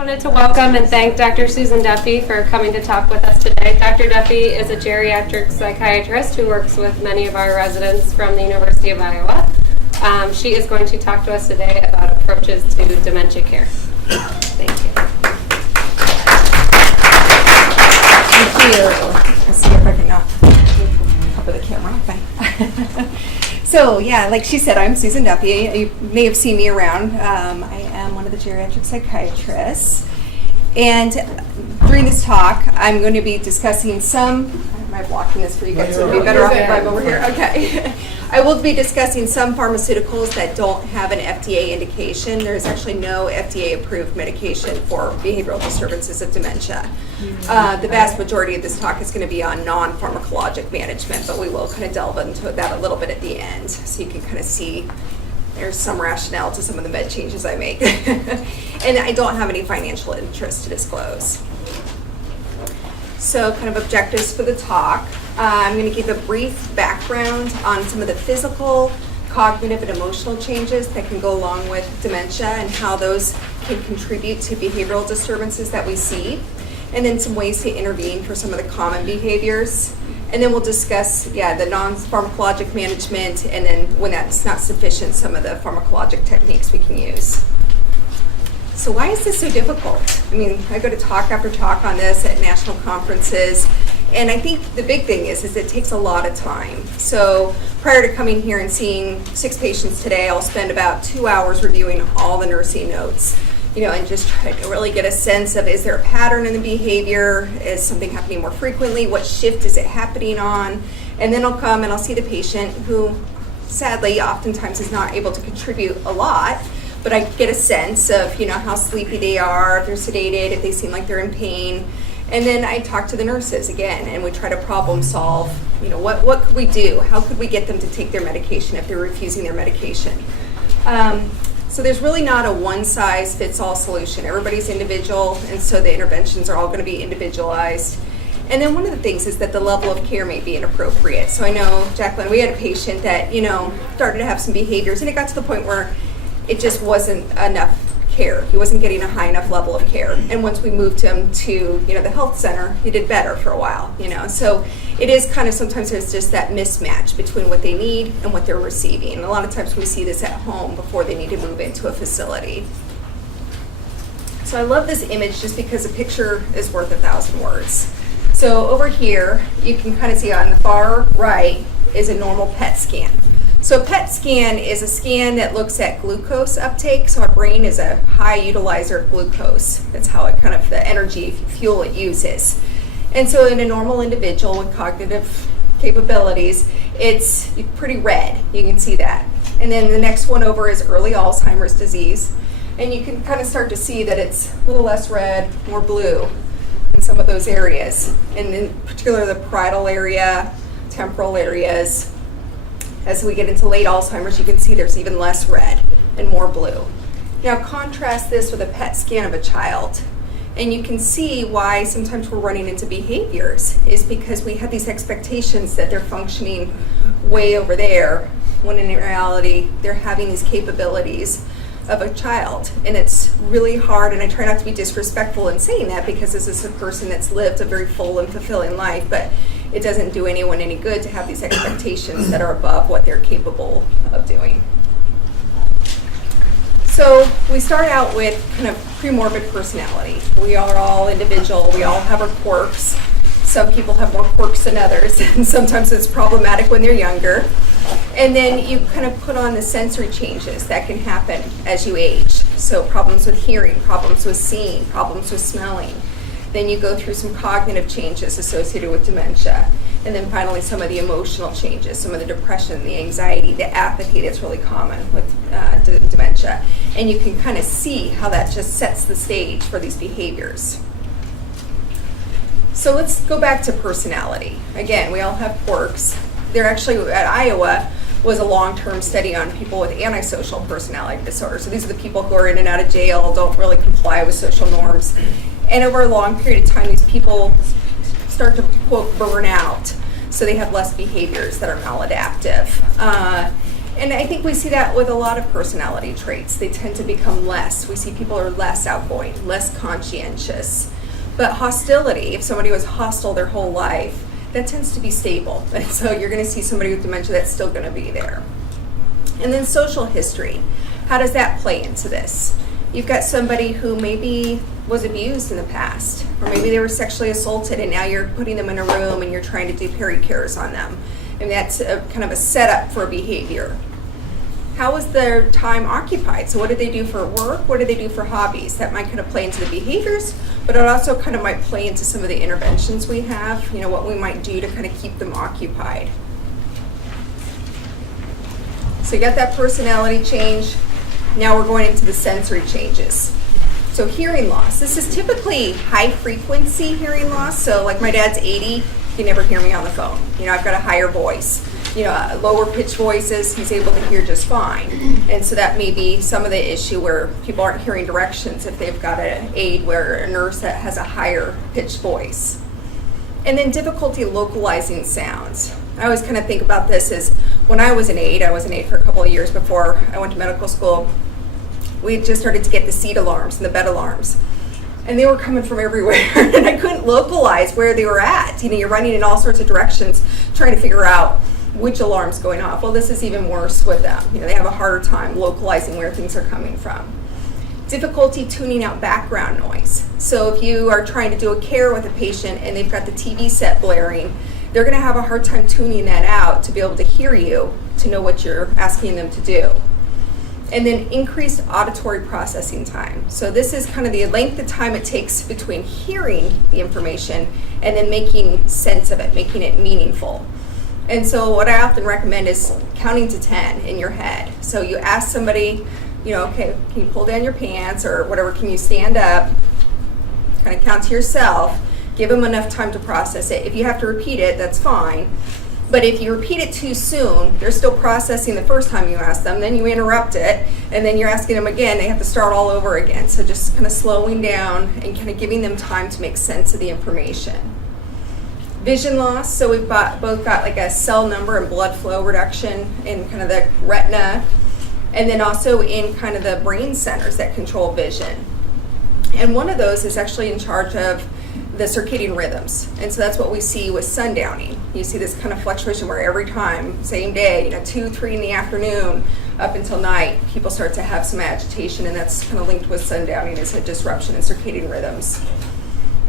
Wanted to welcome and thank Dr. Susan Duffy for coming to talk with us today. Dr. Duffy is a geriatric psychiatrist who works with many of our residents from the University of Iowa. She is going to talk to us today about approaches to dementia care. Thank you. Thank you. Let's see if I can cover the camera. Fine. So yeah, like she said, I'm Susan Duffy. You may have seen me around. I am one of the geriatric psychiatrists. And during this talk, I'm going to be discussing some, am I blocking this for you guys? So it would be better off if I'm over here. Okay. I will be discussing some pharmaceuticals that don't have an FDA indication. There's actually no FDA-approved medication for behavioral disturbances of dementia. The vast majority of this talk is going to be on non-pharmacologic management, but we will kind of delve into that a little bit at the end, so you can kind of see there's some rationale to some of the med changes I make. And I don't have any financial interest to disclose. So kind of objectives for the talk. I'm going to give a brief background on some of the physical, cognitive, and emotional changes that can go along with dementia and how those can contribute to behavioral disturbances that we see. And then some ways to intervene for some of the common behaviors. And then we'll discuss, the non-pharmacologic management, and then when that's not sufficient, some of the pharmacologic techniques we can use. So why is this so difficult? I mean, I go to talk after talk on this at national conferences, and I think the big thing is it takes a lot of time. So prior to coming here and seeing 6 patients today, I'll spend about 2 hours reviewing all the nursing notes, and just try to really get a sense of, is there a pattern in the behavior? Is something happening more frequently? What shift is it happening on? And then I'll come and I'll see the patient who, sadly, oftentimes is not able to contribute a lot, but I get a sense of, how sleepy they are, if they're sedated, if they seem like they're in pain. And then I talk to the nurses again, and we try to problem solve, what could we do? How could we get them to take their medication if they're refusing their medication? So there's really not a one-size-fits-all solution. Everybody's individual, and so the interventions are all going to be individualized. And then one of the things is that the level of care may be inappropriate. So I know, Jacqueline, we had a patient that, started to have some behaviors, and it got to the point where it just wasn't enough care. He wasn't getting a high enough level of care. And once we moved him to, the health center, he did better for a while, So it is kind of, sometimes there's just that mismatch between what they need and what they're receiving. And a lot of times we see this at home before they need to move into a facility. So I love this image just because a picture is worth 1,000 words. So over here, you can kind of see on the far right is a normal PET scan. So a PET scan is a scan that looks at glucose uptake. So our brain is a high utilizer of glucose. That's how it kind of, the energy fuel it uses. And so in a normal individual with cognitive capabilities, it's pretty red. You can see that. And then the next one over is early Alzheimer's disease. And you can kind of start to see that it's a little less red, more blue in some of those areas. And in particular the parietal area, temporal areas. As we get into late Alzheimer's, you can see there's even less red and more blue. Now contrast this with a PET scan of a child. And you can see why sometimes we're running into behaviors is because we have these expectations that they're functioning way over there, when in reality they're having these capabilities of a child. And it's really hard, and I try not to be disrespectful in saying that because this is a person that's lived a very full and fulfilling life, but it doesn't do anyone any good to have these expectations that are above what they're capable of doing. So we start out with kind of premorbid personality. We are all individual. We all have our quirks. Some people have more quirks than others, and sometimes it's problematic when they're younger. And then you kind of put on the sensory changes that can happen as you age. So problems with hearing, problems with seeing, problems with smelling. Then you go through some cognitive changes associated with dementia. And then finally some of the emotional changes, some of the depression, the anxiety, the apathy that's really common with dementia. And you can kind of see how that just sets the stage for these behaviors. So let's go back to personality. Again, we all have quirks. There actually, at Iowa, was a long-term study on people with antisocial personality disorder. So these are the people who are in and out of jail, don't really comply with social norms. And over a long period of time, these people start to, quote, burn out. So they have less behaviors that are maladaptive. And I think we see that with a lot of personality traits. They tend to become less. We see people are less outgoing, less conscientious. But hostility, if somebody was hostile their whole life, that tends to be stable. And so you're going to see somebody with dementia that's still going to be there. And then social history. How does that play into this? You've got somebody who maybe was abused in the past, or maybe they were sexually assaulted, and now you're putting them in a room and you're trying to do peri-cares on them. And that's kind of a setup for behavior. How was their time occupied? So what did they do for work? What did they do for hobbies? That might kind of play into the behaviors, but it also kind of might play into some of the interventions we have, what we might do to kind of keep them occupied. So you got that personality change. Now we're going into the sensory changes. So hearing loss. This is typically high frequency hearing loss. So like my dad's 80, you can never hear me on the phone. I've got a higher voice. Lower pitched voices, he's able to hear just fine. And so that may be some of the issue where people aren't hearing directions if they've got an aide where a nurse that has a higher pitched voice. And then difficulty localizing sounds. I always kind of think about this as when I was an aide for a couple of years before I went to medical school, we had just started to get the seat alarms and the bed alarms. And they were coming from everywhere, and I couldn't localize where they were at. You're running in all sorts of directions trying to figure out which alarm's going off. Well, this is even worse with them. They have a harder time localizing where things are coming from. Difficulty tuning out background noise. So if you are trying to do a care with a patient and they've got the TV set blaring, they're going to have a hard time tuning that out to be able to hear you, to know what you're asking them to do. And then increased auditory processing time. So this is kind of the length of time it takes between hearing the information and then making sense of it, making it meaningful. And so what I often recommend is counting to 10 in your head. So you ask somebody, okay, can you pull down your pants or whatever, can you stand up, kind of count to yourself, give them enough time to process it. If you have to repeat it, that's fine. But if you repeat it too soon, they're still processing the first time you ask them, then you interrupt it, and then you're asking them again, they have to start all over again. So just kind of slowing down and kind of giving them time to make sense of the information. Vision loss, so we've both got like a cell number and blood flow reduction in kind of the retina, and then also in kind of the brain centers that control vision. And one of those is actually in charge of the circadian rhythms. And so that's what we see with sundowning. You see this kind of fluctuation where every time, same day, 2, 3 in the afternoon, up until night, people start to have some agitation, and that's kind of linked with sundowning as a disruption in circadian rhythms.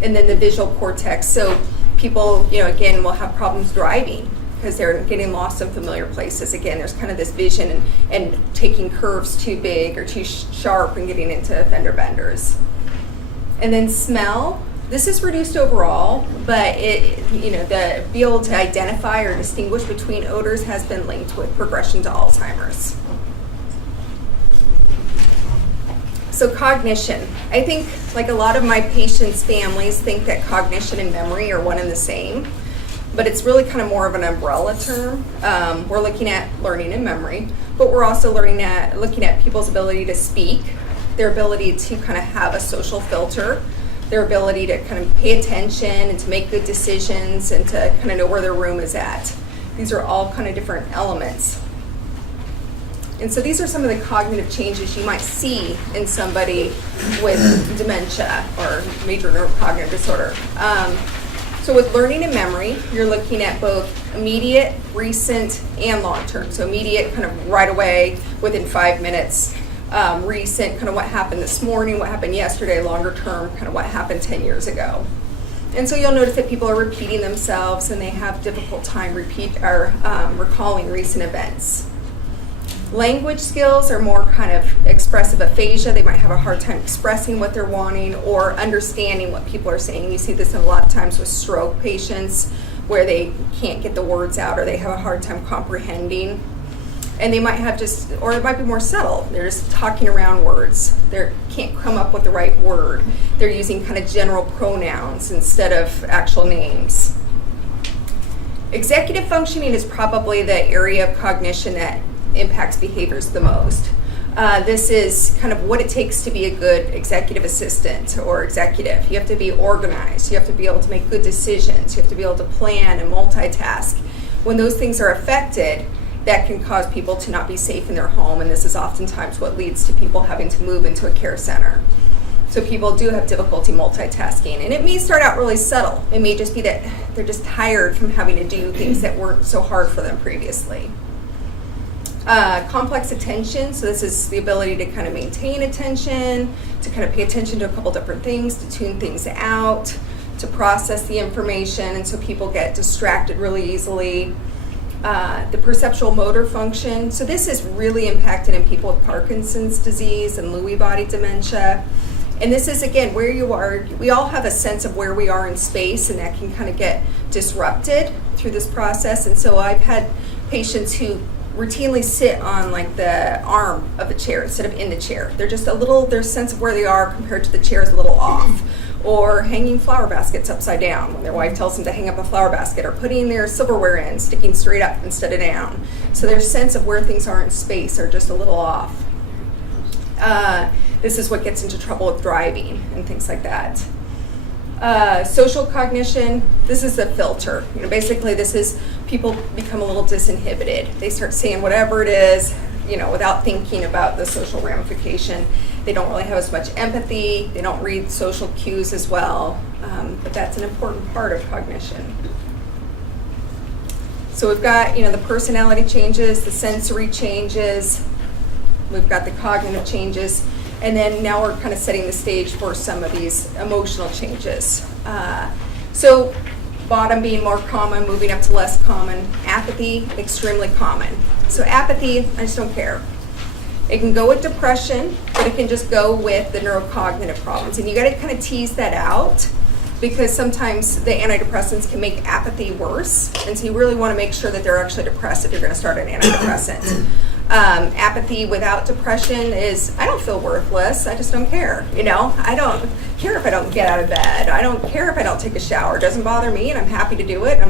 And then the visual cortex. So people, again, will have problems driving because they're getting lost in familiar places. Again, there's kind of this vision and taking curves too big or too sharp and getting into fender benders. And then smell. This is reduced overall, but the be able to identify or distinguish between odors has been linked with progression to Alzheimer's. So cognition. I think like a lot of my patients' families think that cognition and memory are one and the same, but it's really kind of more of an umbrella term. We're looking at learning and memory, but we're also looking at people's ability to speak, their ability to kind of have a social filter, their ability to kind of pay attention and to make good decisions and to kind of know where their room is at. These are all kind of different elements. And so these are some of the cognitive changes you might see in somebody with dementia or major neurocognitive disorder. So with learning and memory, you're looking at both immediate, recent, and long-term. So immediate, kind of right away, within 5 minutes. Recent, kind of what happened this morning, what happened yesterday. Longer term, kind of what happened 10 years ago. And so you'll notice that people are repeating themselves and they have difficult time recalling recent events. Language skills are more kind of expressive aphasia. They might have a hard time expressing what they're wanting or understanding what people are saying. You see this a lot of times with stroke patients where they can't get the words out or they have a hard time comprehending. And they might have or it might be more subtle. They're just talking around words. They can't come up with the right word. They're using kind of general pronouns instead of actual names. Executive functioning is probably the area of cognition that impacts behaviors the most. This is kind of what it takes to be a good executive assistant or executive. You have to be organized. You have to be able to make good decisions. You have to be able to plan and multitask. When those things are affected, that can cause people to not be safe in their home, and this is oftentimes what leads to people having to move into a care center. So people do have difficulty multitasking, and it may start out really subtle. It may just be that they're just tired from having to do things that weren't so hard for them previously. Complex attention, so this is the ability to kind of maintain attention, to kind of pay attention to a couple different things, to tune things out, to process the information, and so people get distracted really easily. The perceptual motor function, so this is really impacted in people with Parkinson's disease and Lewy body dementia. And this is, again, where you are. We all have a sense of where we are in space, and that can kind of get disrupted through this process. And so I've had patients who routinely sit on like the arm of the chair instead of in the chair. They're just a little, their sense of where they are compared to the chair is a little off. Or hanging flower baskets upside down when their wife tells them to hang up a flower basket, or putting their silverware in, sticking straight up instead of down. So their sense of where things are in space are just a little off. This is what gets into trouble with driving and things like that. Social cognition, this is the filter. Basically this is people become a little disinhibited. They start saying whatever it is, without thinking about the social ramification. They don't really have as much empathy. They don't read social cues as well. But that's an important part of cognition. So we've got, the personality changes, the sensory changes. We've got the cognitive changes. And then now we're kind of setting the stage for some of these emotional changes. So bottom being more common, moving up to less common. Apathy, extremely common. So apathy, I just don't care. It can go with depression, but it can just go with the neurocognitive problems. And you got to kind of tease that out, because sometimes the antidepressants can make apathy worse. And so you really want to make sure that they're actually depressed if you're going to start an antidepressant. Apathy without depression is, I don't feel worthless, I just don't care. I don't care if I don't get out of bed. I don't care if I don't take a shower. It doesn't bother me, and I'm happy to do it. I'm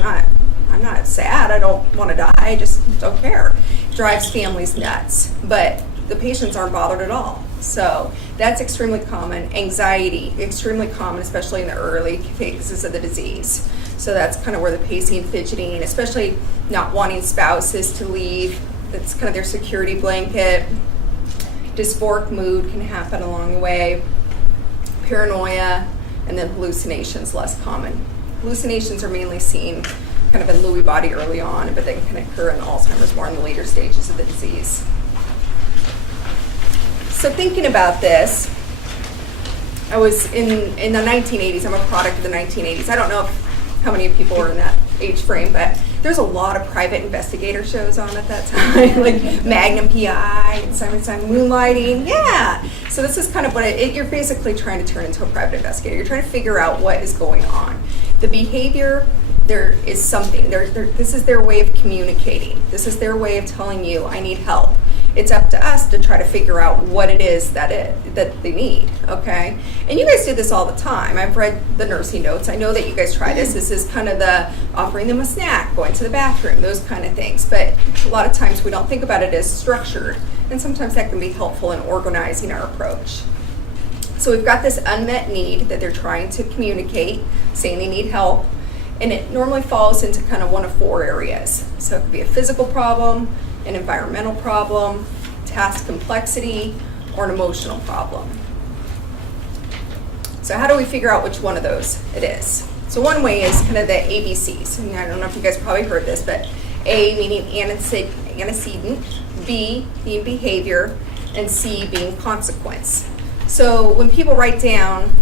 not sad. I don't want to die. I just don't care. It drives families nuts. But the patients aren't bothered at all. So that's extremely common. Anxiety, extremely common, especially in the early phases of the disease. So that's kind of where the pacing, fidgeting, especially not wanting spouses to leave. That's kind of their security blanket. Dysphoric mood can happen along the way. Paranoia, and then hallucinations, less common. Hallucinations are mainly seen kind of in Lewy body early on, but they can occur in Alzheimer's more in the later stages of the disease. So thinking about this, I was in the 1980s. I'm a product of the 1980s. I don't know how many people were in that age frame, but there's a lot of private investigator shows on at that time, like Magnum PI and Simon Moonlighting. Yeah. So this is kind of what you're basically trying to turn into a private investigator. You're trying to figure out what is going on. The behavior, there is something. This is their way of communicating. This is their way of telling you, I need help. It's up to us to try to figure out what it is that they need, okay? And you guys do this all the time. I've read the nursing notes. I know that you guys try this. This is kind of the offering them a snack, going to the bathroom, those kind of things. But a lot of times we don't think about it as structured, and sometimes that can be helpful in organizing our approach. So we've got this unmet need that they're trying to communicate, saying they need help, and it normally falls into kind of one of four areas. So it could be a physical problem, an environmental problem, task complexity, or an emotional problem. So how do we figure out which one of those it is? So one way is kind of the ABCs. And I don't know if you guys probably heard this, but A meaning antecedent, B being behavior, and C being consequence. So when people write down,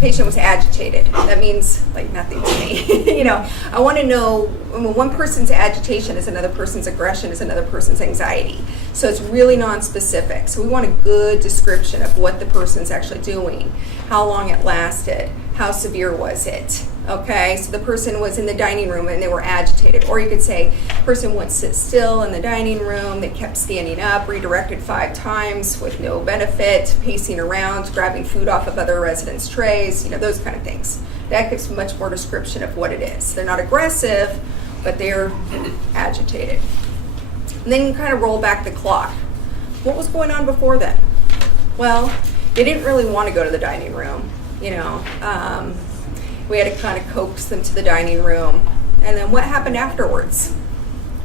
patient was agitated, that means like nothing to me. I want to know, one person's agitation is another person's aggression, is another person's anxiety. So it's really non-specific. So we want a good description of what the person's actually doing, how long it lasted, how severe was it. Okay, so the person was in the dining room and they were agitated. Or you could say, person wouldn't sit still in the dining room, they kept standing up, redirected 5 times with no benefit, pacing around, grabbing food off of other residents' trays, those kind of things. That gives much more description of what it is. They're not aggressive, but they're agitated. And then you kind of roll back the clock. What was going on before then? Well, they didn't really want to go to the dining room, we had to kind of coax them to the dining room. And then what happened afterwards?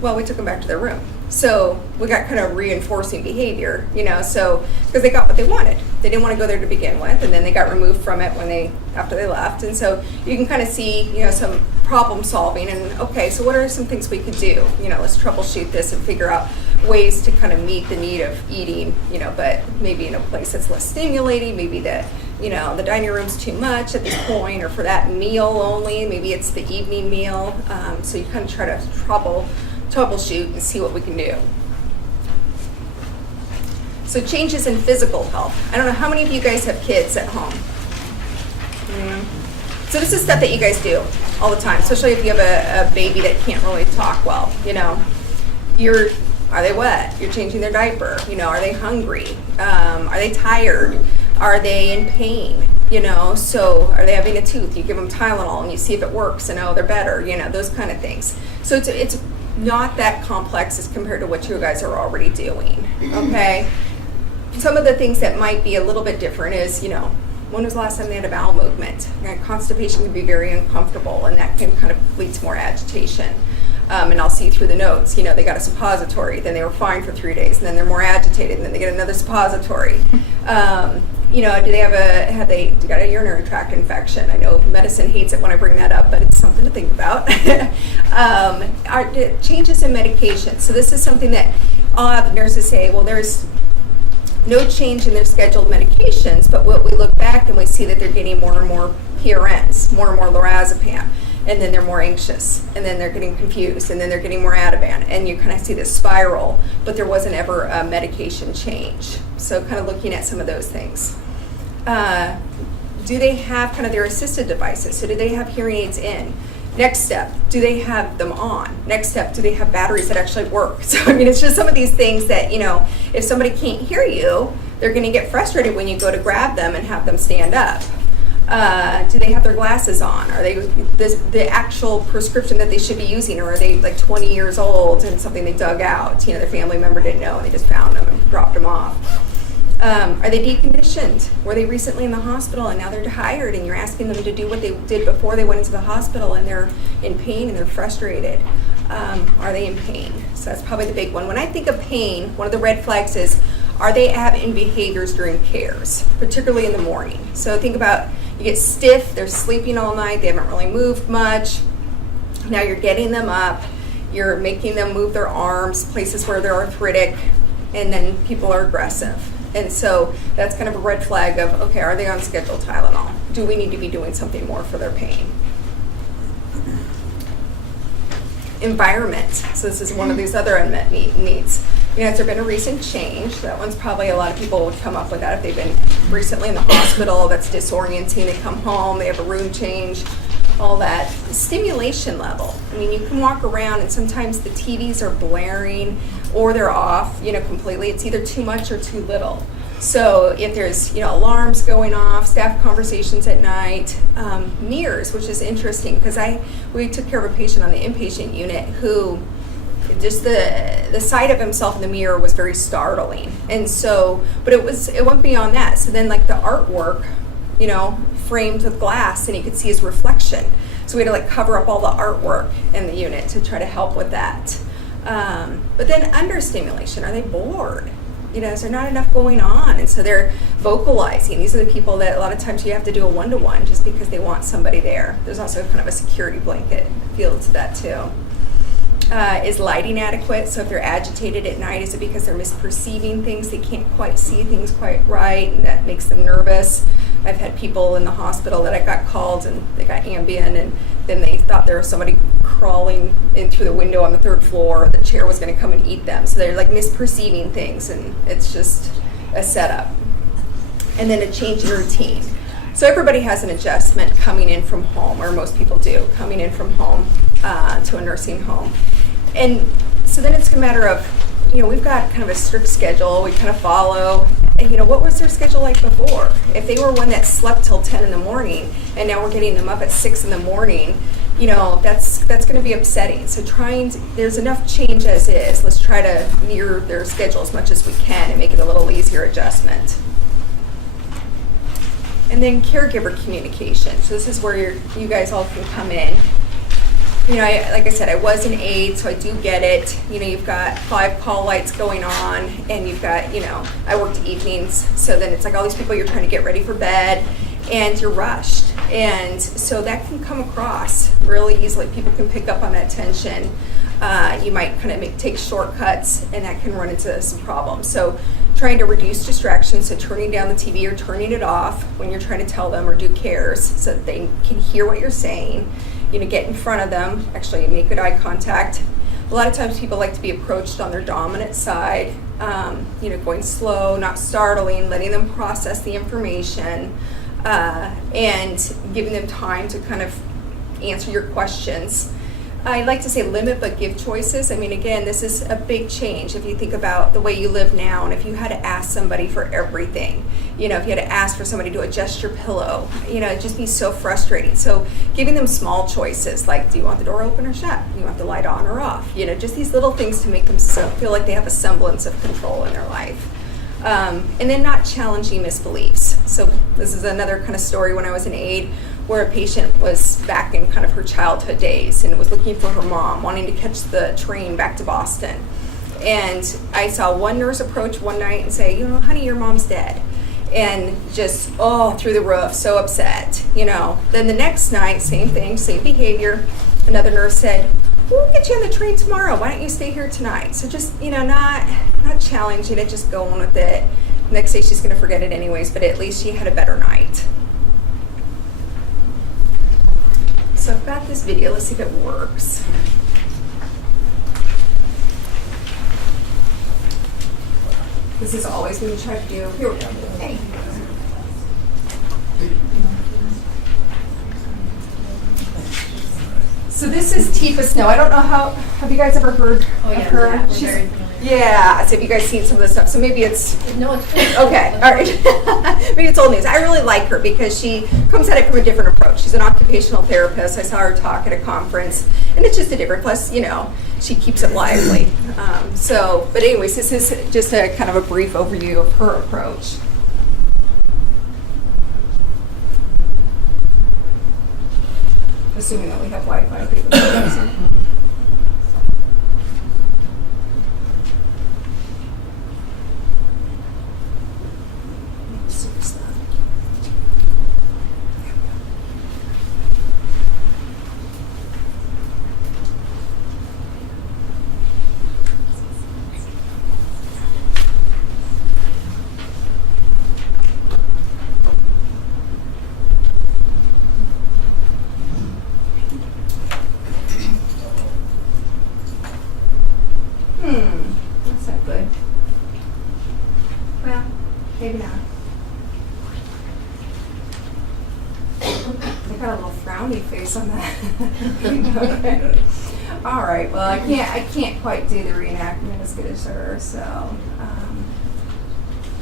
Well, we took them back to their room. So we got kind of reinforcing behavior, so because they got what they wanted. They didn't want to go there to begin with, and then they got removed from it after they left. And so you can kind of see, some problem solving and, okay, so what are some things we could do? Let's troubleshoot this and figure out ways to kind of meet the need of eating, but maybe in a place that's less stimulating, maybe the dining room's too much at this point, or for that meal only, maybe it's the evening meal. So you kind of try to troubleshoot and see what we can do. So changes in physical health. I don't know how many of you guys have kids at home. So this is stuff that you guys do all the time, especially if you have a baby that can't really talk well. Are they wet? You're changing their diaper. Are they hungry? Are they tired? Are they in pain? So are they having a tooth? You give them Tylenol and you see if it works and they're better, those kind of things. So it's not that complex as compared to what you guys are already doing, okay? Some of the things that might be a little bit different is, when was the last time they had a bowel movement? Constipation can be very uncomfortable, and that can kind of lead to more agitation. And I'll see through the notes, they got a suppository, then they were fine for 3 days, and then they're more agitated, and then they get another suppository. Do they got a urinary tract infection? I know medicine hates it when I bring that up, but it's something to think about. Changes in medication. So this is something that I'll have nurses say, well, there's no change in their scheduled medications, but what we look back and we see that they're getting more and more PRNs, more and more lorazepam, and then they're more anxious, and then they're getting confused, and then they're getting more Ativan, and you kind of see this spiral, but there wasn't ever a medication change. So kind of looking at some of those things. Do they have kind of their assisted devices? So do they have hearing aids in? Next step, do they have them on? Next step, do they have batteries that actually work? So, it's just some of these things that, if somebody can't hear you, they're going to get frustrated when you go to grab them and have them stand up. Do they have their glasses on? Are they the actual prescription that they should be using, or are they like 20 years old and something they dug out? Their family member didn't know and they just found them and dropped them off. Are they deconditioned? Were they recently in the hospital and now they're tired and you're asking them to do what they did before they went into the hospital and they're in pain and they're frustrated? Are they in pain? So that's probably the big one. When I think of pain, one of the red flags is, are they having behaviors during cares, particularly in the morning? So think about, you get stiff, they're sleeping all night, they haven't really moved much. Now you're getting them up, you're making them move their arms, places where they're arthritic, and then people are aggressive. And so that's kind of a red flag of, okay, are they on scheduled Tylenol? Do we need to be doing something more for their pain? Environment. So this is one of these other unmet needs. Has there been a recent change? That one's probably, a lot of people would come up with that if they've been recently in the hospital. That's disorienting. They come home, they have a room change, all that. Stimulation level. You can walk around and sometimes the TVs are blaring or they're off, completely. It's either too much or too little. So if there's, alarms going off, staff conversations at night, mirrors, which is interesting because we took care of a patient on the inpatient unit who just the sight of himself in the mirror was very startling. And so, but it went beyond that. So then like the artwork, framed with glass and you could see his reflection. So we had to cover up all the artwork in the unit to try to help with that. But then under stimulation, are they bored? Is there not enough going on? And so they're vocalizing. These are the people that a lot of times you have to do a one-to-one just because they want somebody there. There's also kind of a security blanket feel to that too. Is lighting adequate? So if they're agitated at night, is it because they're misperceiving things? They can't quite see things quite right, and that makes them nervous. I've had people in the hospital that I got called and they got Ambien, and then they thought there was somebody crawling in through the window on the 3rd floor, or the chair was going to come and eat them. So they're misperceiving things, and it's just a setup. And then a change in routine. So everybody has an adjustment coming in from home, or most people do, coming in from home to a nursing home. And so then it's a matter of, we've got kind of a strict schedule, we kind of follow. And, what was their schedule like before? If they were one that slept till 10 in the morning, and now we're getting them up at 6 in the morning, that's going to be upsetting. So there's enough change as is. Let's try to mirror their schedule as much as we can and make it a little easier adjustment. And then caregiver communication. So this is where you guys all can come in. like I said, I was an aide, so I do get it. You've got 5 call lights going on, and you've got, I worked evenings, so then it's like all these people you're trying to get ready for bed, and you're rushed. And so that can come across really easily. People can pick up on that tension. You might kind of take shortcuts, and that can run into some problems. So trying to reduce distractions, so turning down the TV or turning it off when you're trying to tell them or do cares so that they can hear what you're saying. Get in front of them, actually make good eye contact. A lot of times people like to be approached on their dominant side, going slow, not startling, letting them process the information, and giving them time to kind of answer your questions. I like to say limit but give choices. Again, this is a big change if you think about the way you live now, and if you had to ask somebody for everything, if you had to ask for somebody to adjust your pillow, it'd just be so frustrating. So giving them small choices, like, do you want the door open or shut? Do you want the light on or off? Just these little things to make them feel like they have a semblance of control in their life. And then not challenging misbeliefs. So this is another kind of story when I was an aide, where a patient was back in kind of her childhood days and was looking for her mom, wanting to catch the train back to Boston. And I saw one nurse approach one night and say, honey, your mom's dead. And just, through the roof, so upset, Then the next night, same thing, same behavior. Another nurse said, we'll get you on the train tomorrow. Why don't you stay here tonight? So just, not challenging it, just going with it. Next day she's going to forget it anyways, but at least she had a better night. So I've got this video. Let's see if it works. This is always what we try to do. Here we go. Hey. So this is Tifa Snow. I don't know have you guys ever heard of her? Yeah, so have you guys seen some of this stuff? So maybe it's... No, it's okay, all right. Maybe it's old news. I really like her because she comes at it from a different approach. She's an occupational therapist. I saw her talk at a conference, and it's just a different, plus, she keeps it lively. But anyways, this is just a kind of a brief overview of her approach. Assuming that we have Wi-Fi. That's not good. Well, maybe not. I got a little frowny face on that. Okay. All right. Well, I can't quite do the reenactment as good as her. So,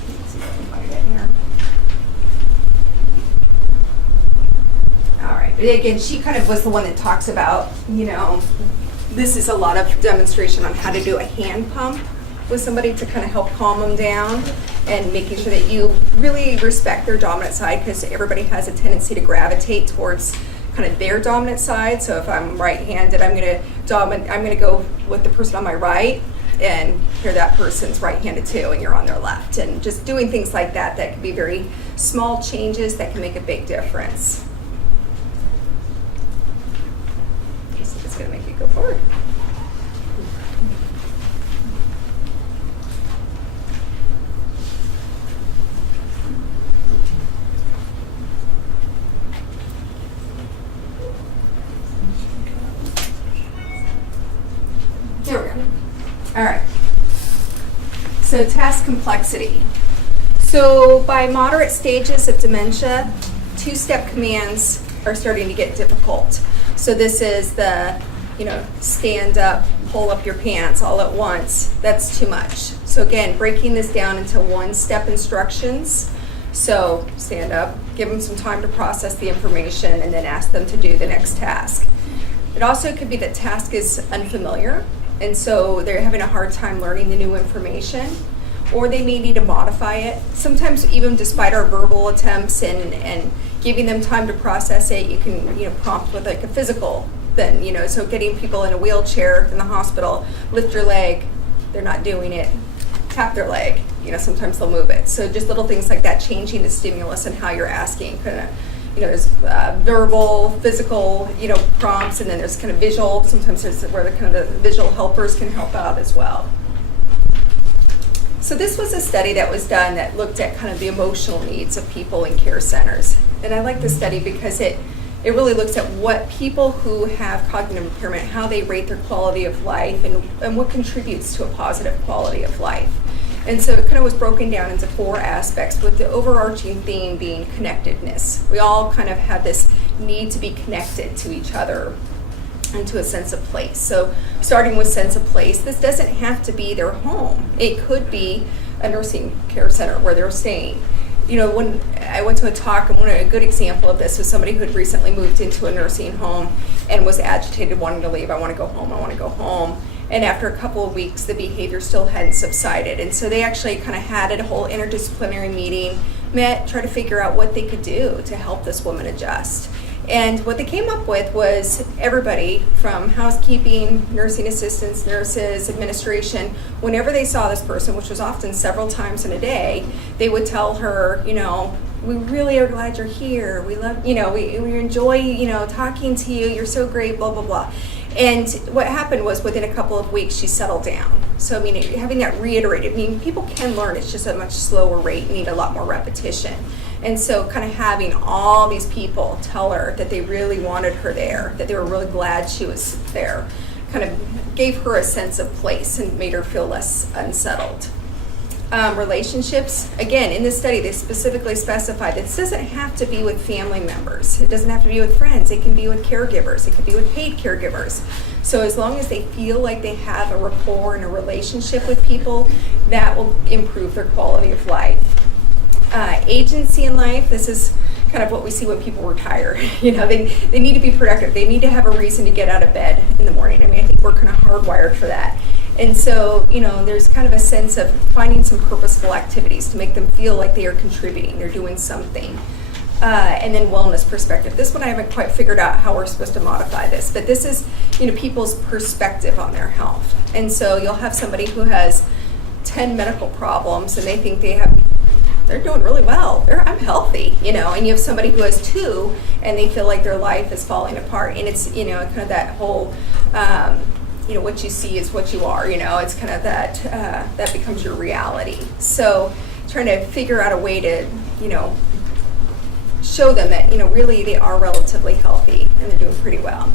let's see if I can find it here. All right. But again, she kind of was the one that talks about, this is a lot of demonstration on how to do a hand pump with somebody to kind of help calm them down, and making sure that you really respect their dominant side, because everybody has a tendency to gravitate towards kind of their dominant side. So if I'm right-handed, I'm going to go with the person on my right and hear that person's right-handed too, and you're on their left. And just doing things like that can be very small changes that can make a big difference. It's going to make you go forward. There we go. All right. So task complexity. So by moderate stages of dementia, 2-step commands are starting to get difficult. So this is the, stand up, pull up your pants all at once. That's too much. So again, breaking this down into 1-step instructions. So stand up, give them some time to process the information, and then ask them to do the next task. It also could be that task is unfamiliar, and so they're having a hard time learning the new information, or they may need to modify it. Sometimes even despite our verbal attempts and giving them time to process it, you can prompt with like a physical then, so getting people in a wheelchair in the hospital, lift your leg, they're not doing it, tap their leg, sometimes they'll move it. So just little things like that, changing the stimulus and how you're asking, kind of, there's verbal, physical, prompts, and then there's kind of visual. Sometimes there's where the kind of the visual helpers can help out as well. So this was a study that was done that looked at kind of the emotional needs of people in care centers. And I like this study because it really looks at what people who have cognitive impairment, how they rate their quality of life, and what contributes to a positive quality of life. And so it kind of was broken down into 4 aspects, with the overarching theme being connectedness. We all kind of have this need to be connected to each other and to a sense of place. So starting with sense of place, this doesn't have to be their home. It could be a nursing care center where they're staying. When I went to a talk, and a good example of this was somebody who had recently moved into a nursing home and was agitated, wanting to leave. I want to go home, I want to go home. And after a couple of weeks, the behavior still hadn't subsided. And so they actually kind of had a whole interdisciplinary meeting, met, tried to figure out what they could do to help this woman adjust. And what they came up with was everybody from housekeeping, nursing assistants, nurses, administration, whenever they saw this person, which was often several times in a day, they would tell her, we really are glad you're here. We love, we enjoy, talking to you. You're so great, blah, blah, blah. And what happened was within a couple of weeks, she settled down. So, having that reiterated, people can learn. It's just at a much slower rate, need a lot more repetition. And so kind of having all these people tell her that they really wanted her there, that they were really glad she was there, kind of gave her a sense of place and made her feel less unsettled. Relationships, again, in this study, they specifically specified that this doesn't have to be with family members. It doesn't have to be with friends. It can be with caregivers. It could be with paid caregivers. So as long as they feel like they have a rapport and a relationship with people, that will improve their quality of life. Agency in life, this is kind of what we see when people retire. They need to be productive. They need to have a reason to get out of bed in the morning. I think we're kind of hardwired for that. And so, there's kind of a sense of finding some purposeful activities to make them feel like they are contributing, they're doing something. And then wellness perspective. This one I haven't quite figured out how we're supposed to modify this, but this is, people's perspective on their health. And so you'll have somebody who has 10 medical problems and they think they're doing really well. I'm healthy, and you have somebody who has 2 and they feel like their life is falling apart. And it's, kind of that whole, what you see is what you are, it's kind of that becomes your reality. So trying to figure out a way to, show them that, really they are relatively healthy and they're doing pretty well.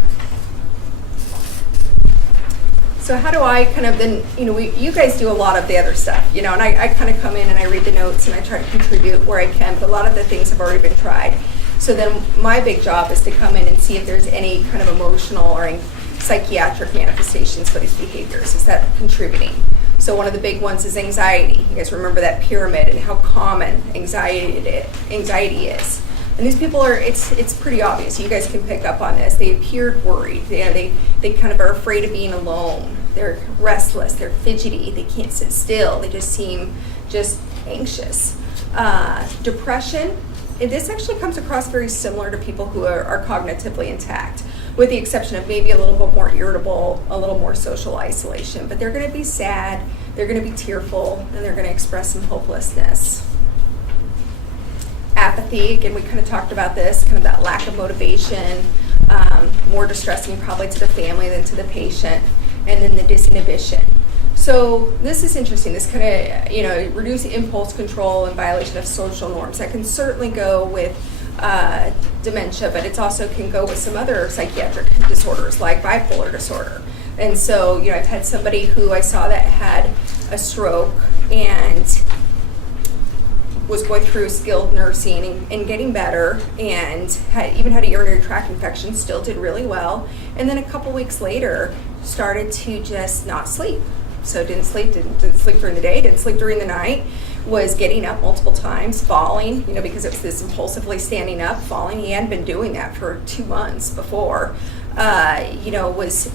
So how do I kind of then, you guys do a lot of the other stuff, and I kind of come in and I read the notes and I try to contribute where I can, but a lot of the things have already been tried. So then my big job is to come in and see if there's any kind of emotional or psychiatric manifestations for these behaviors. Is that contributing? So one of the big ones is anxiety. You guys remember that pyramid and how common anxiety is. And these people it's pretty obvious. You guys can pick up on this. They appeared worried. They kind of are afraid of being alone. They're restless. They're fidgety. They can't sit still. They just seem anxious. Depression. And this actually comes across very similar to people who are cognitively intact, with the exception of maybe a little bit more irritable, a little more social isolation. But they're going to be sad, they're going to be tearful, and they're going to express some hopelessness. Apathy, again, we kind of talked about this, kind of that lack of motivation, more distressing probably to the family than to the patient, and then the disinhibition. So this is interesting, this kind of, reduce impulse control and violation of social norms. That can certainly go with dementia, but it also can go with some other psychiatric disorders like bipolar disorder. And so, I've had somebody who I saw that had a stroke and was going through skilled nursing and getting better, and even had a urinary tract infection, still did really well. And then a couple weeks later, started to just not sleep. So didn't sleep during the day, didn't sleep during the night, was getting up multiple times, falling, because it was this impulsively standing up, falling. He hadn't been doing that for 2 months before. Was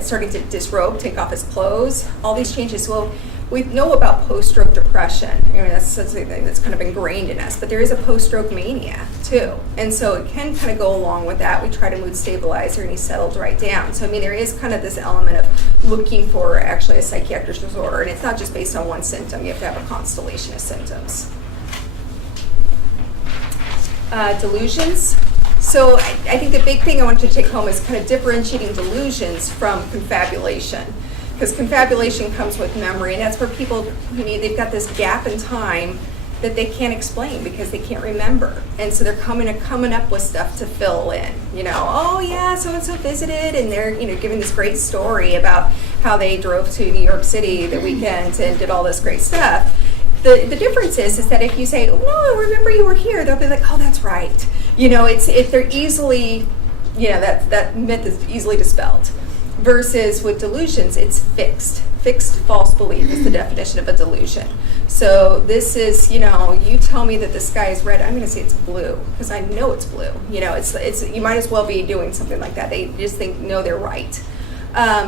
starting to disrobe, take off his clothes, all these changes. Well, We know about post-stroke depression. I mean, that's something that's kind of ingrained in us, but there is a post-stroke mania too. And so it can kind of go along with that. We try to mood stabilizer and he settled right down. So I mean, there is kind of this element of looking for actually a psychiatric disorder, and it's not just based on one symptom. You have to have a constellation of symptoms. Delusions. So I think the big thing I want to take home is kind of differentiating delusions from confabulation. Because confabulation comes with memory, and that's where people, they've got this gap in time that they can't explain because they can't remember. And so they're coming up with stuff to fill in. Oh yeah, so-and-so visited, and they're, giving this great story about how they drove to New York City the weekend and did all this great stuff. The difference is that if you say, oh, no, remember you were here, they'll be like, oh, that's right. If they're easily, that myth is easily dispelled. Versus with delusions, it's fixed. Fixed false belief is the definition of a delusion. So this is, you tell me that the sky is red, I'm going to say it's blue because I know it's blue. It's you might as well be doing something like that. They just think, no, they're right.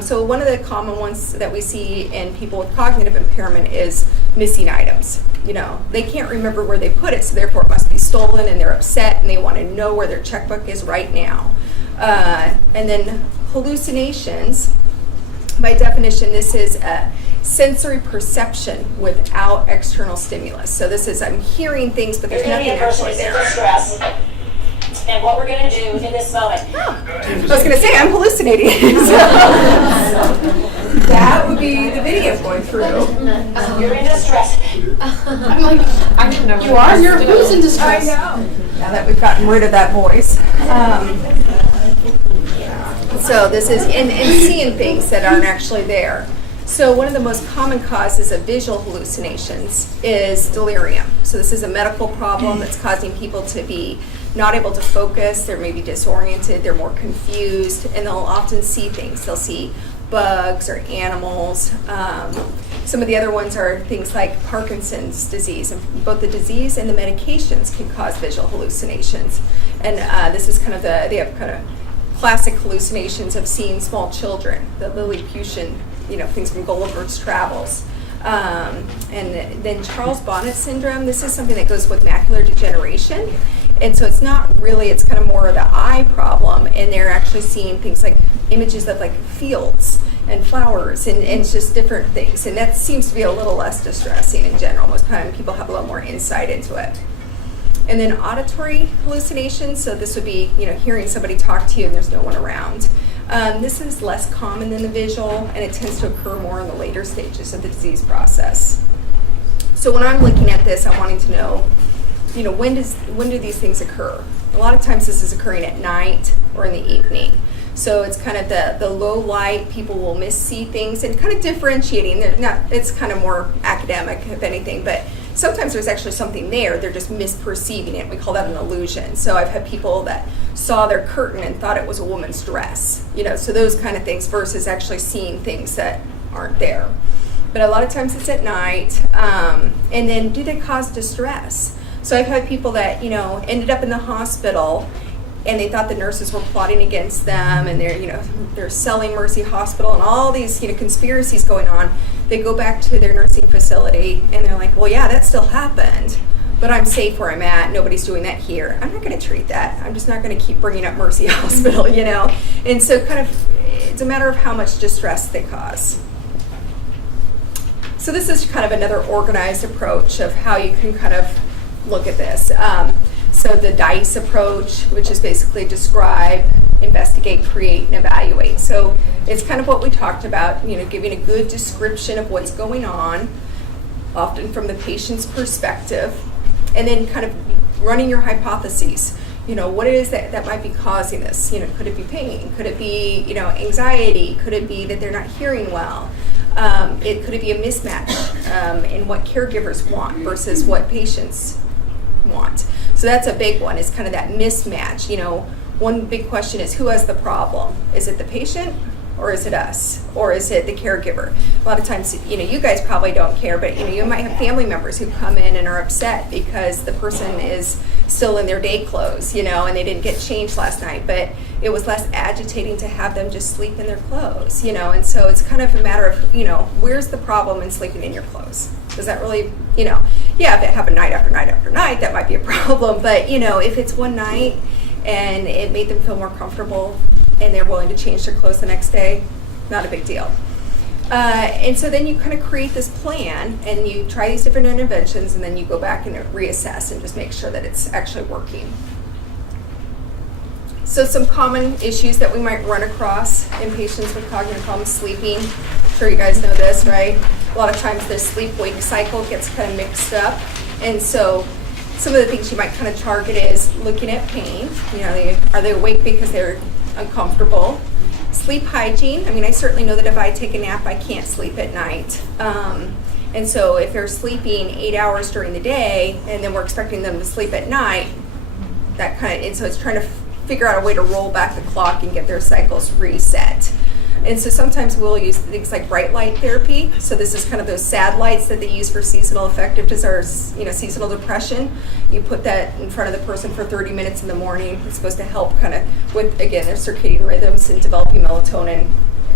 So one of the common ones that we see in people with cognitive impairment is missing items. They can't remember where they put it, so therefore it must be stolen, and they're upset and they want to know where their checkbook is right now. And then hallucinations, by definition, this is a sensory perception without external stimulus. So this is, I'm hearing things, but there's nothing actually there. Distress. And what we're going to do in this moment. I was going to say, I'm hallucinating. That would be the video going through. You're in distress. I'm like, I didn't know. You are? Who's in distress? I know. Now that we've gotten rid of that voice. So this is, and seeing things that aren't actually there. So one of the most common causes of visual hallucinations is delirium. So this is a medical problem that's causing people to be not able to focus, they're maybe disoriented, they're more confused, and they'll often see things. They'll see bugs or animals. Some of the other ones are things like Parkinson's disease. And both the disease and the medications can cause visual hallucinations. And this is kind of they have kind of classic hallucinations of seeing small children, the Lilliputian, things from Gulliver's Travels. And then Charles Bonnet syndrome, this is something that goes with macular degeneration. And so it's not really, it's kind of more of the eye problem, and they're actually seeing things like images of like fields and flowers and it's just different things. And that seems to be a little less distressing in general. Most time people have a little more insight into it. And then auditory hallucinations, so this would be, hearing somebody talk to you and there's no one around. This is less common than the visual, and it tends to occur more in the later stages of the disease process. So when I'm looking at this, I'm wanting to know, when do these things occur? A lot of times this is occurring at night or in the evening. So it's kind of the low light, people will missee things, and kind of differentiating. It's kind of more academic, if anything, but sometimes there's actually something there, they're just misperceiving it. We call that an illusion. So I've had people that saw their curtain and thought it was a woman's dress, so those kind of things versus actually seeing things that aren't there. But a lot of times it's at night. And then do they cause distress? So I've had people that, ended up in the hospital and they thought the nurses were plotting against them, and they're selling Mercy Hospital and all these, conspiracies going on. They go back to their nursing facility and they're like, well, yeah, that still happened, but I'm safe where I'm at. Nobody's doing that here. I'm not going to treat that. I'm just not going to keep bringing up Mercy Hospital, And so kind of, it's a matter of how much distress they cause. So this is kind of another organized approach of how you can kind of look at this. So the DICE approach, which is basically describe, investigate, create, and evaluate. So it's kind of what we talked about, giving a good description of what's going on, often from the patient's perspective, and then kind of running your hypotheses. What it is that might be causing this? Could it be pain? Could it be, anxiety? Could it be that they're not hearing well? Could it be a mismatch in what caregivers want versus what patients want? So that's a big one, is kind of that mismatch. One big question is, who has the problem? Is it the patient or is it us, or is it the caregiver? A lot of times, you guys probably don't care, but you might have family members who come in and are upset because the person is still in their day clothes, and they didn't get changed last night, but it was less agitating to have them just sleep in their clothes, and so it's kind of a matter of, where's the problem in sleeping in your clothes? Does that really, yeah, if it happened night after night after night, that might be a problem, but, if it's one night and it made them feel more comfortable and they're willing to change their clothes the next day, not a big deal. And so then you kind of create this plan and you try these different interventions, and then you go back and reassess and just make sure that it's actually working. So some common issues that we might run across in patients with cognitive problems: sleeping. I'm sure you guys know this, right? A lot of times the sleep-wake cycle gets kind of mixed up. And so some of the things you might kind of target is looking at pain. Are they awake because they're uncomfortable? Sleep hygiene. I certainly know that if I take a nap, I can't sleep at night. And so if they're sleeping 8 hours during the day and then we're expecting them to sleep at night, and so it's trying to figure out a way to roll back the clock and get their cycles reset. And so sometimes we'll use things like bright light therapy. So this is kind of those sad lights that they use for seasonal affective disorder, seasonal depression. You put that in front of the person for 30 minutes in the morning. It's supposed to help kind of with, again, their circadian rhythms and developing melatonin,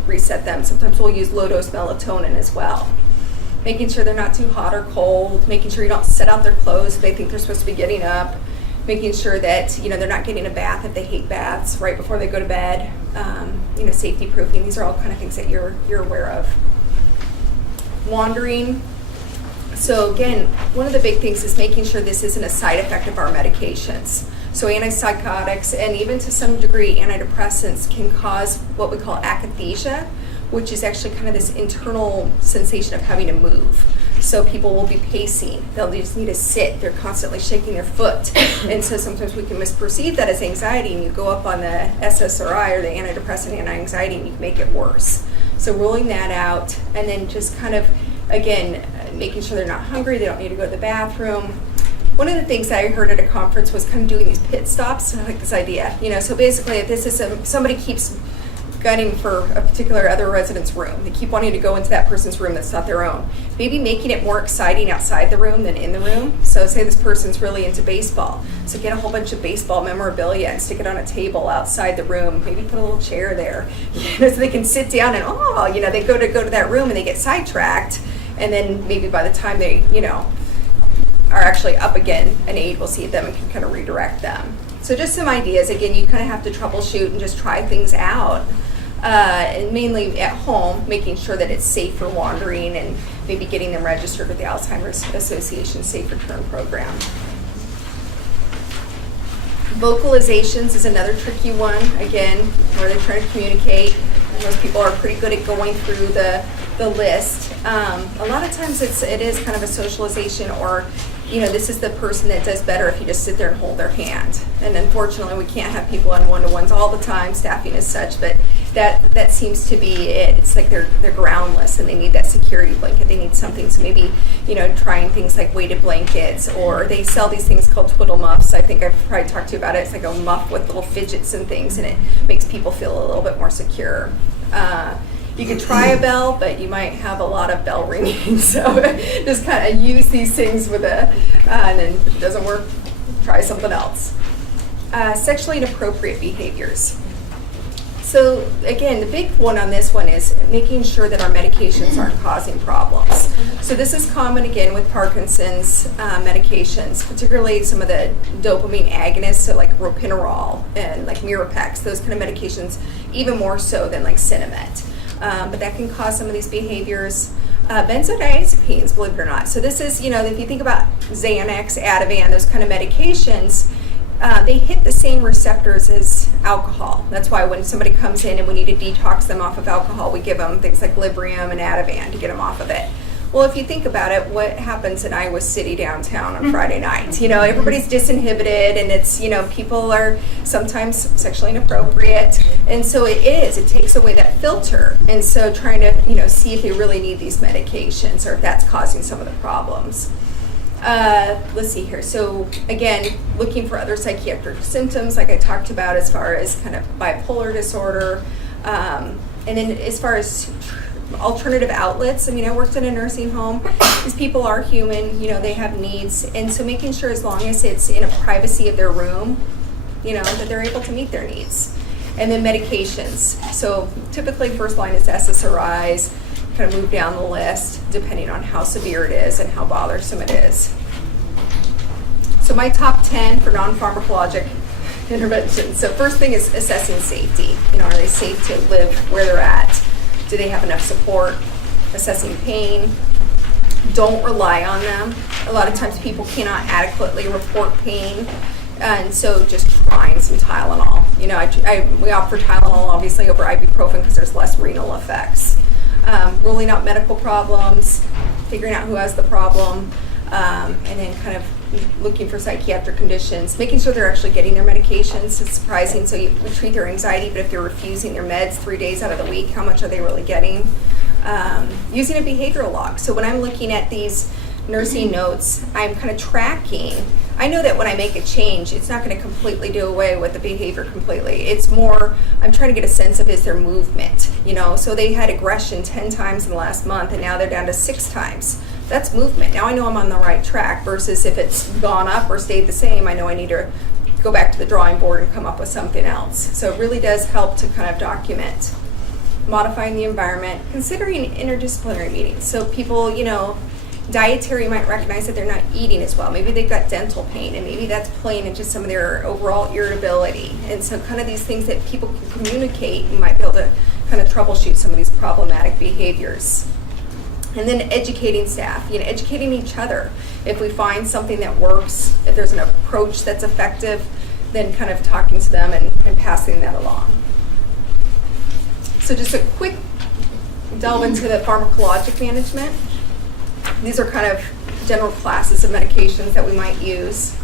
reset them. Sometimes we'll use low-dose melatonin as well. Making sure they're not too hot or cold. Making sure you don't set out their clothes if they think they're supposed to be getting up. Making sure that they're not getting a bath if they hate baths right before they go to bed. Safety proofing. These are all kind of things that you're aware of. Wandering. So again, one of the big things is making sure this isn't a side effect of our medications. So antipsychotics and even to some degree antidepressants can cause what we call akathisia, which is actually kind of this internal sensation of having to move. So people will be pacing. They'll just need to sit. They're constantly shaking their foot. And so sometimes we can misperceive that as anxiety, and you go up on the SSRI or the antidepressant anti-anxiety and you can make it worse. So ruling that out, and then just kind of, again, making sure they're not hungry, they don't need to go to the bathroom. One of the things that I heard at a conference was kind of doing these pit stops. I like this idea. So basically if this is somebody keeps gunning for a particular other resident's room. They keep wanting to go into that person's room that's not their own. Maybe making it more exciting outside the room than in the room. So say this person's really into baseball. So get a whole bunch of baseball memorabilia and stick it on a table outside the room. Maybe put a little chair there, so they can sit down and, they go to that room and they get sidetracked. And then maybe by the time they, are actually up again, an aide will see them and can kind of redirect them. So just some ideas. Again, you kind of have to troubleshoot and just try things out. And mainly at home, making sure that it's safe for wandering and maybe getting them registered with the Alzheimer's Association Safe Return Program. Vocalizations is another tricky one, again, where they're trying to communicate. Most people are pretty good at going through the list. A lot of times it is kind of a socialization, or this is the person that does better if you just sit there and hold their hand. And unfortunately, we can't have people on one-to-ones all the time. Staffing is such, but that seems to be it. It's like they're groundless and they need that security blanket. They need something. So maybe, trying things like weighted blankets, or they sell these things called twiddle muffs. I think I've probably talked to you about it. It's like a muff with little fidgets and things, and it makes people feel a little bit more secure. You could try a bell, but you might have a lot of bell ringing. So just kind of use these things and then if it doesn't work, try something else. Sexually inappropriate behaviors. So again, the big one on this one is making sure that our medications aren't causing problems. So this is common again with Parkinson's medications, particularly some of the dopamine agonists, so like ropinirole and like Mirapex, those kind of medications, even more so than like Sinemet. But that can cause some of these behaviors. Benzodiazepines, believe it or not. So this is, if you think about Xanax, Ativan, those kind of medications, they hit the same receptors as alcohol. That's why when somebody comes in and we need to detox them off of alcohol, we give them things like Librium and Ativan to get them off of it. Well, if you think about it, what happens in Iowa City downtown on Friday nights? Everybody's disinhibited, and it's, people are sometimes sexually inappropriate. And so it takes away that filter. And so trying to, see if they really need these medications or if that's causing some of the problems. Let's see here. So again, looking for other psychiatric symptoms like I talked about as far as kind of bipolar disorder. And then as far as alternative outlets, I mean, I worked in a nursing home. These people are human, you know, they have needs. And so making sure as long as it's in a privacy of their room, you know, that they're able to meet their needs. And then medications. So typically first line is SSRIs, kind of move down the list depending on how severe it is and how bothersome it is. So my top 10 for non-pharmacologic interventions. So first thing is assessing safety. You know, are they safe to live where they're at? Do they have enough support? Assessing pain. Don't rely on them. A lot of times people cannot adequately report pain. And so just trying some Tylenol. You know, we opt for Tylenol obviously over ibuprofen because there's less renal effects. Ruling out medical problems, figuring out who has the problem, and then kind of looking for psychiatric conditions, making sure they're actually getting their medications. It's surprising. So we treat their anxiety, but if they're refusing their meds 3 days out of the week, how much are they really getting? Using a behavioral log. So when I'm looking at these nursing notes, I'm kind of tracking. I know that when I make a change, it's not going to completely do away with the behavior completely. It's more, I'm trying to get a sense of is their movement, you know? So they had aggression 10 times in the last month and now they're down to 6 times. That's movement. Now I know I'm on the right track versus if it's gone up or stayed the same, I know I need to go back to the drawing board and come up with something else. So it really does help to kind of document. Modifying the environment, considering interdisciplinary meetings. So people, you know, dietary might recognize that they're not eating as well. Maybe they've got dental pain and maybe that's playing into some of their overall irritability. And so kind of these things that people can communicate, you might be able to kind of troubleshoot some of these problematic behaviors. And then educating staff, you know, educating each other. If we find something that works, if there's an approach that's effective, then kind of talking to them and passing that along. So just a quick delve into the pharmacologic management. These are kind of general classes of medications that we might use.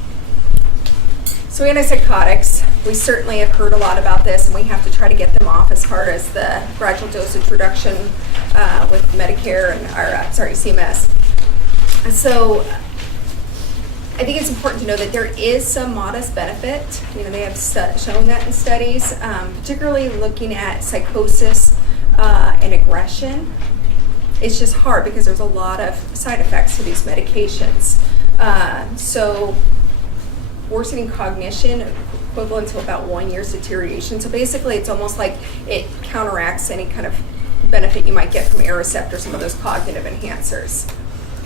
So antipsychotics, we certainly have heard a lot about this and we have to try to get them off as far as the gradual dosage reduction with Medicare and CMS. So I think it's important to know that there is some modest benefit. You know, they have shown that in studies, particularly looking at psychosis and aggression. It's just hard because there's a lot of side effects to these medications. So worsening cognition equivalent to about 1 year's deterioration. So basically it's almost like it counteracts any kind of benefit you might get from Aricept or some of those cognitive enhancers.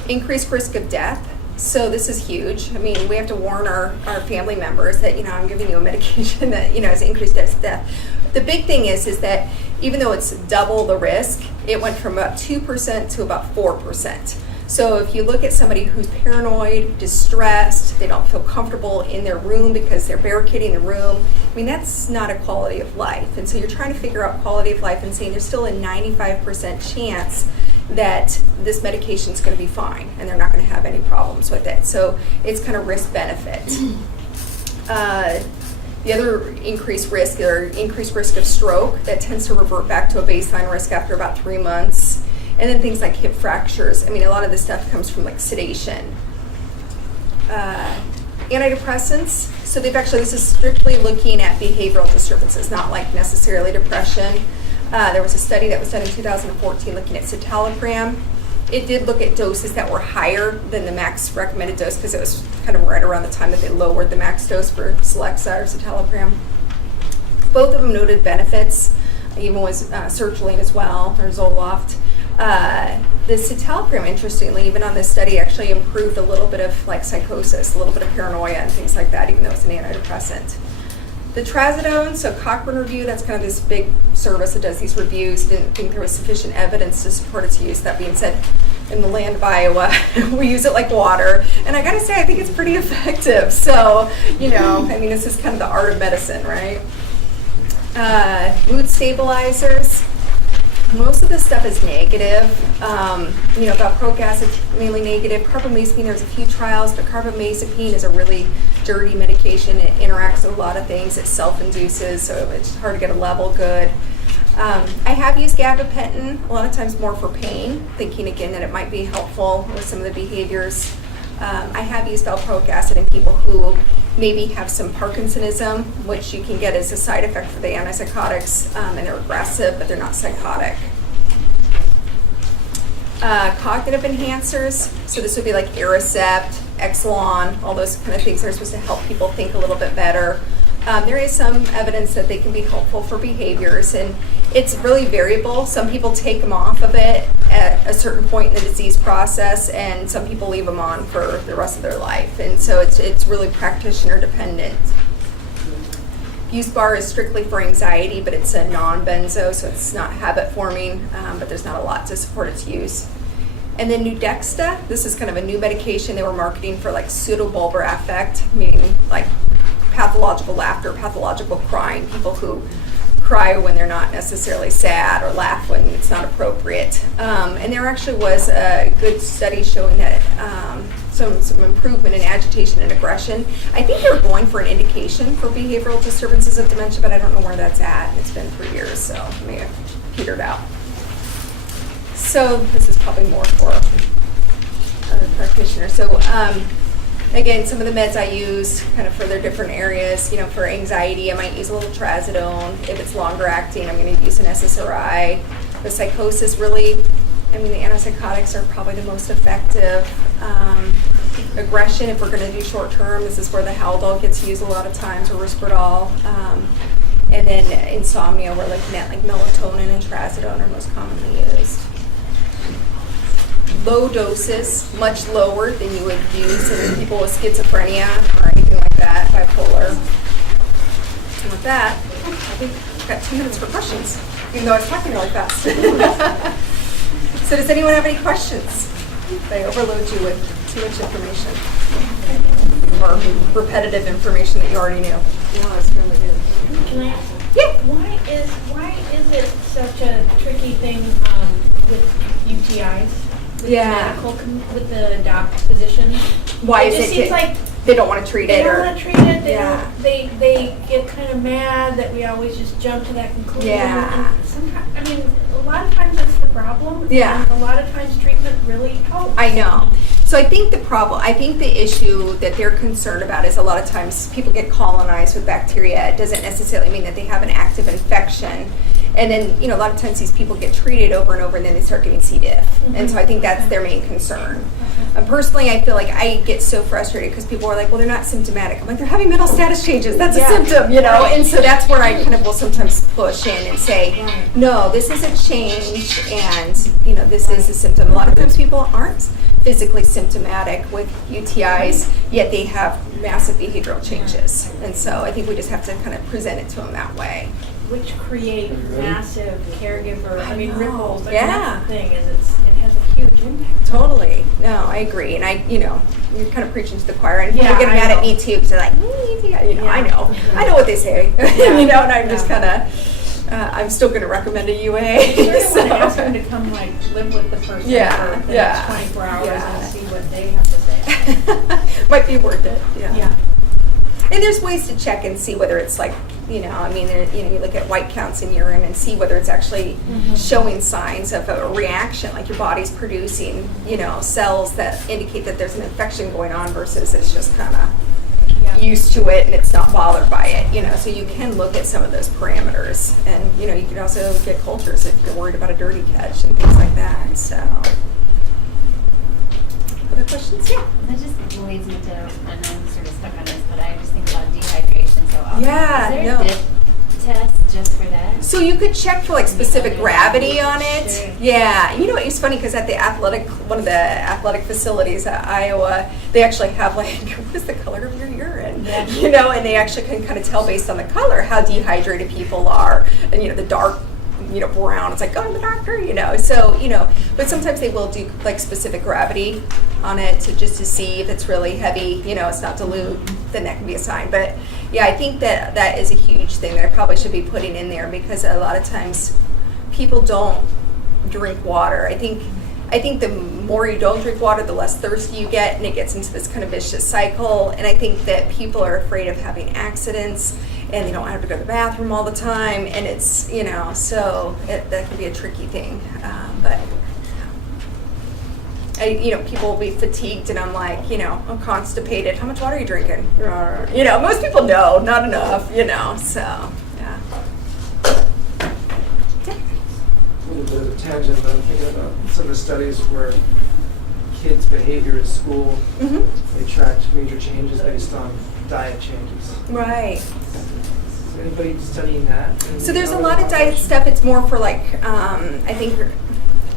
Increased risk of death. So this is huge. I mean, we have to warn our family members that, you know, I'm giving you a medication that, you know, has increased risk of death. The big thing is that even though it's double the risk, it went from about 2% to about 4%. So if you look at somebody who's paranoid, distressed, they don't feel comfortable in their room because they're barricading the room, I mean, that's not a quality of life. And so you're trying to figure out quality of life and saying there's still a 95% chance that this medication is going to be fine and they're not going to have any problems with it. So it's kind of risk benefit. The other increased risk of stroke that tends to revert back to a baseline risk after about 3 months. And then things like hip fractures. I mean, a lot of this stuff comes from like sedation. Antidepressants. So this is strictly looking at behavioral disturbances, not like necessarily depression. There was a study that was done in 2014 looking at citalopram. It did look at doses that were higher than the max recommended dose because it was kind of right around the time that they lowered the max dose for Celexa or citalopram. Both of them noted benefits, even with sertraline as well, or Zoloft. The citalopram, interestingly, even on this study, actually improved a little bit of like psychosis, a little bit of paranoia and things like that, even though it's an antidepressant. The trazodone, so Cochrane Review, that's kind of this big service that does these reviews, didn't think there was sufficient evidence to support its use. That being said, in the land of Iowa, we use it like water. And I gotta say, I think it's pretty effective. So, you know, I mean, this is kind of the art of medicine, right? Mood stabilizers. Most of this stuff is negative. You know, valproic acid mainly negative. Carbamazepine, there's a few trials, but carbamazepine is a really dirty medication. It interacts with a lot of things. It self-induces, so it's hard to get a level good. I have used gabapentin, a lot of times more for pain, thinking again that it might be helpful with some of the behaviors. I have used valproic acid in people who maybe have some Parkinsonism, which you can get as a side effect for the antipsychotics, and they're aggressive, but they're not psychotic. Cognitive enhancers, so this would be like Aricept, Exelon, all those kind of things that are supposed to help people think a little bit better. There is some evidence that they can be helpful for behaviors, and it's really variable. Some people take them off of it at a certain point in the disease process, and some people leave them on for the rest of their life. And so it's really practitioner dependent. Buspar is strictly for anxiety, but it's a non-benzo, so it's not habit forming, but there's not a lot to support its use. And then Nudexta, this is kind of a new medication they were marketing for like pseudobulbar affect, meaning like pathological laughter, pathological crying, people who cry when they're not necessarily sad or laugh when it's not appropriate. And there actually was a good study showing that some improvement in agitation and aggression. I think they were going for an indication for behavioral disturbances of dementia, but I don't know where that's at. It's been 3 years, so it may have petered out. So this is probably more for other practitioners. So again, some of the meds I use kind of for their different areas, you know, for anxiety, I might use a little trazodone. If it's longer acting, I'm going to use an SSRI. The psychosis really, I mean, the antipsychotics are probably the most effective. Aggression, if we're going to do short term, this is where the Haldol gets used a lot of times, or Risperdal. And then insomnia, we're looking at like melatonin and trazodone are most commonly used. Low doses, much lower than you would use in people with schizophrenia or anything like that, bipolar. And with that, I think I've got 2 minutes for questions, even though I was talking really fast. So does anyone have any questions? Did I overload you with too much information? Or repetitive information that you already knew? No, it's really good. Can I ask? Yeah. Why is it such a tricky thing with UTIs? With Yeah. with the physician? Why it is just it seems like they don't want to treat they it? don't Or want to treat it. Yeah. They get kind of mad that we always just jump to that conclusion. Yeah. And sometimes, I mean, a lot of times that's the problem. Yeah. And a lot of times treatment really helps. I know. So I think the issue that they're concerned about is a lot of times people get colonized with bacteria. It doesn't necessarily mean that they have an active infection. And then, you know, a lot of times these people get treated over and over and then they start getting C. diff. And so I think that's their main concern. Personally, I feel like I get so frustrated because people are like, well, they're not symptomatic. I'm like, they're having mental status changes. That's a symptom, you know? And so that's where I kind of will sometimes push in and say, no, this is a change and, you know, this is a symptom. A lot of times people aren't physically symptomatic with UTIs, yet they have massive behavioral changes. And so I think we just have to kind of present it to them that way. Which create massive caregiver, ripples. But Yeah. that's the thing, is it has a huge impact. Totally. No, I agree. And you're kind of preaching to the choir. And people Yeah, get I mad know. at me too because they're like, Yeah. I know what they say. Yeah. And I'm just kind of, I'm still going to recommend a UA. You sort of So- want to ask them to come live with the person Yeah, for the yeah. next 24 hours Yeah. and see what they have to say. Might be worth it. Yeah. And there's ways to check and see whether it's like, you look at white counts in urine and see whether it's actually showing signs of a reaction, like your body's producing, cells that indicate that there's an infection going on versus it's just kind of used to it and it's not bothered by it, so you can look at some of those parameters. And, you can also look at cultures if you're worried about a dirty catch and things like that, so. Other questions? Yeah. That just leads me to, and I'm sort of stuck on this, but I just think about dehydration so often. Yeah, Is there a dip test just for that? So you could check for like specific gravity on it. Yeah, it's funny because at one of the athletic facilities at Iowa, they actually have like, what is the color of your urine? Yeah. And they actually can kind of tell based on the color how dehydrated people are. And the dark, brown, it's like, go to the doctor, So, but sometimes they will do like specific gravity on it just to see if it's really heavy, it's not dilute, then that can be a sign. But yeah, I think that is a huge thing that I probably should be putting in there because a lot of times people don't drink water. I think the more you don't drink water, the less thirsty you get, and it gets into this kind of vicious cycle. And I think that people are afraid of having accidents, and they don't have to go to the bathroom all the time, and it's, so that can be a tricky thing. But people will be fatigued and I'm like, I'm constipated. How much water are you drinking? Most people know, not enough, so, yeah. A little bit of a tangent, but I'm thinking about some of the studies where kids' behavior at school, Mm-hmm. they tracked major changes based on diet changes. Right. Is anybody studying that? So there's a lot of diet stuff. It's more for like, I think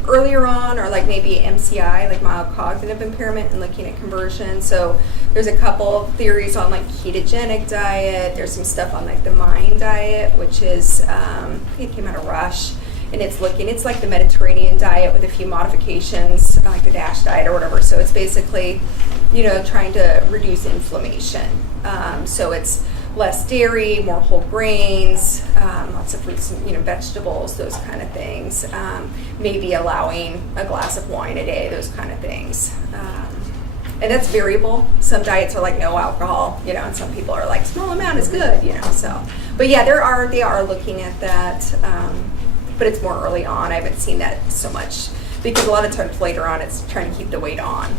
earlier on, or like maybe MCI, like mild cognitive impairment, and looking at conversion. So there's a couple of theories on like ketogenic diet. There's some stuff on like the MIND diet, which is, I think it came out of Rush. And it's like the Mediterranean diet with a few modifications, like the DASH diet or whatever. So it's basically, trying to reduce inflammation. So it's less dairy, more whole grains, lots of fruits and vegetables, those kind of things. Maybe allowing a glass of wine a day, those kind of things. And that's variable. Some diets are like no alcohol, and some people are like small amount is good, So, but yeah, they are looking at that. But it's more early on. I haven't seen that so much because a lot of times later on it's trying to keep the weight on.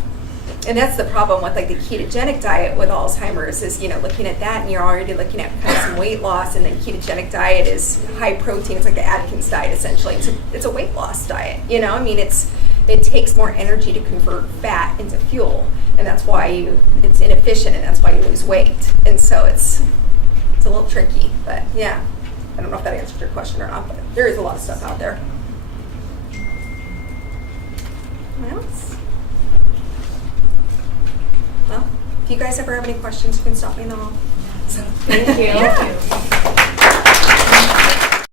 And that's the problem with like the ketogenic diet with Alzheimer's is, looking at that and you're already looking at kind of some weight loss, and then ketogenic diet is high protein. It's like the Atkins diet essentially. It's a weight loss diet, it takes more energy to convert fat into fuel, and that's why it's inefficient, and that's why you lose weight. And so it's a little tricky, but yeah. I don't know if that answered your question or not, but there is a lot of stuff out there. What else? Well, if you guys ever have any questions, you can stop me in the hall. So, Thank you. Yeah.